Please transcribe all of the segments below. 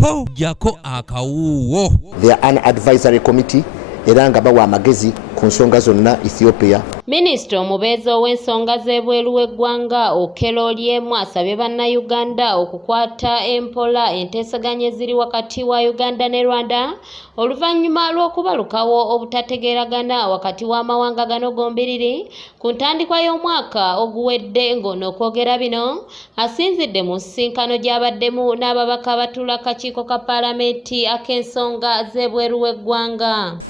po jako akawuwo. They are an advisory committee era nga bawa amagezi ku nsonga zonna Ethiopia. Minisita omubeezi ow'ensonga z'ebweru w'eggwanga Okello Olyemu asabye bannayuganda okukwata empola enteesaganya eziri wakati wa Uganda ne Rwanda oluvannyuma lw'okubalukawo obutategeeragana wakati w'amawanga gano gombiriri ku ntandikwa y'omwaka oguwedde ng'ono okwogera bino asinzidde mu nsisinkano gy'abaddemu n'ababaka abatuula akakiiko ka paalamenti ak'ensonga z'ebweru w'eggwanga.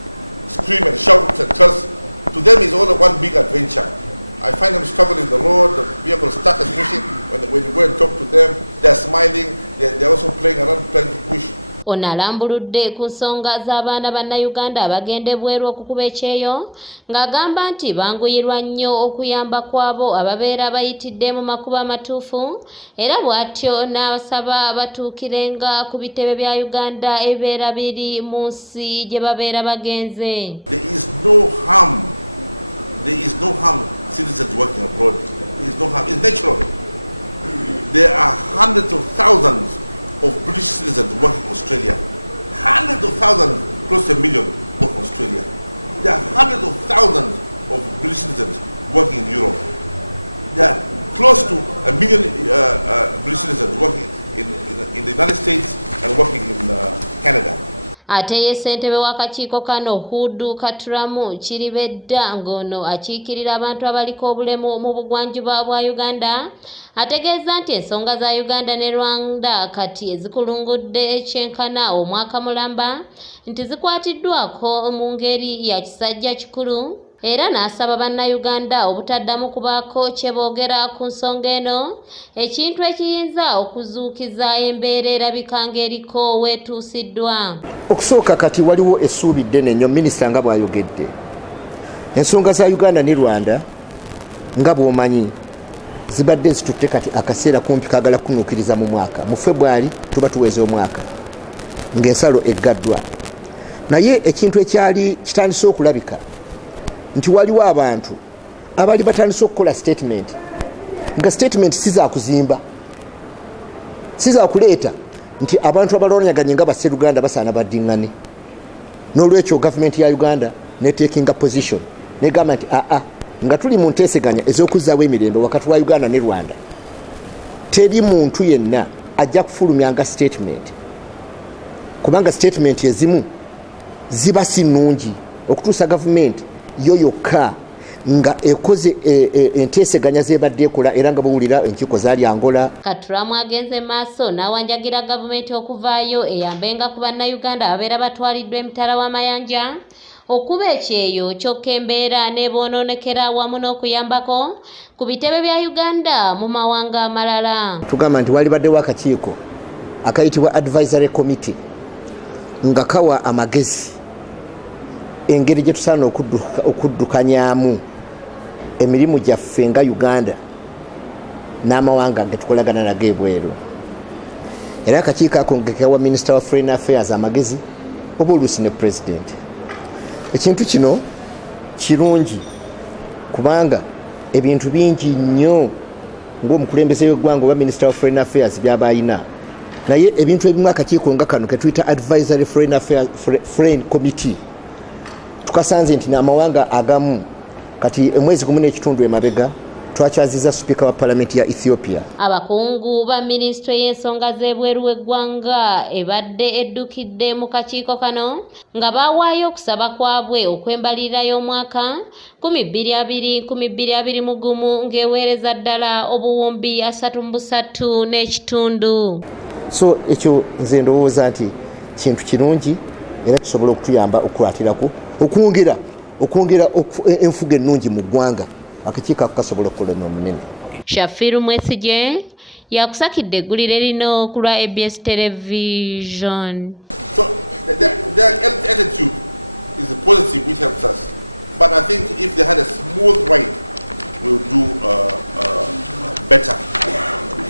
Ono alambuludde ku nsonga z'abaana bannayuganda abagenda ebweru okukuba ekyeyo ng'agamba nti banguyirwa nnyo okuyamba kwabo ababeera bayitidde mu makubo amatuufu era bw'atyo n'abasaba batuukirenga ku bitebe bya Uganda ebibeera biri mu nsi gye babeera bagenze. Ate ye ssentebe w'akakiiko kano Hudu Katuramu Kiribedda ng'ono akiikirira abantu abaliko obulemu mu bugwanjuba bwa Uganda ategeeza nti ensonga za Uganda ne Rwanda kati ezikulungudde ekyenkana omwaka mulamba nti zikwatiddwako mu ngeri ya kisajja kikulu era n'asaba bannayuganda obutaddamu kubaako kye boogera ku nsonga eno ekintu ekiyinza okuzuukiza embeera erabika ng'eriko weetuusiddwa. Okusooka kati waliwo essuubi ddene nnyo minisita nga bw'ayogedde. Ensonga za Uganda ne Rwanda nga bw'omanyi zibadde zitutte kati akaseera kumpi kaagala kunuukiriza mu mwaka. Mu February tuba tuweze omwaka ng'ensalo eggaddwa. Naye ekintu ekyali kitandise okulabika nti waliwo abantu abali batandise okukola statement nga statement si za kuzimba si za kuleeta nti abantu abalonyaganye nga basseruganda basaana baddiŋŋane n'olwekyo gavumenti ya Uganda netekinga position negamba nti nga tuli mu nteeseganya ez'okuzzaawo emirembe wakati wa Uganda ne Rwanda teri muntu yenna ajja kufulumyanga statement kubanga statement ezimu ziba si nnungi okutuusa gavumenti yo yokka nga ekoze enteeseganya z'ebadde ekola era nga bawulira enkiiko zaali Angola. Katuramu agenze maaso n'awanjagira gavumenti okuvaayo eyambenga ku bannayuganda ababeera batwaliddwa emitala w'amayanja okuba ekyeyo kyokka embeera n'ebonoonekera wamu n'okuyambako ku bitebe bya Uganda mu mawanga amalala. Tugamba nti walibaddewo akakiiko akayitibwa advisory committee nga kawa amagezi engeri gye tusaana okuddukanyamu emirimu gyaffe nga Uganda n'amawanga ge tukolagana nago ebweru. Era akakiiko ako ngekawa Minister wa Foreign Affairs amagezi oba oluusi ne President. Ekintu kino kirungi kubanga ebintu bingi nnyo ng'omukulembeze w'eggwanga oba Minister wa Foreign Affairs byaba ayina. Naye ebintu ebimu akakiiko nga kano ke tuyita Advisory Foreign Committee tukasanze nti n'amawanga agamu kati emwezi gumu n'ekitundu emabega twakyaziza Speaker wa Parliament ya Ethiopia. Abakungu ba Ministry y'ensonga z'ebweru w'eggwanga ebadde eddukidde mu kakiiko kano nga baawaayo okusaba kwabwe okw'embalirira y'omwaka 2020-2021 ng'eweereza ddala obuwumbi 33 n'ekitundu. So ekyo nze ndowooza nti kintu kirungi era kisobola okutuyamba okukwatirako okwongera enfuga ennungi mu ggwanga akakiiko kasobola okukola omunene. Shafiru Mwesige yakusakidde eggulire lino ku lwa ABS Television.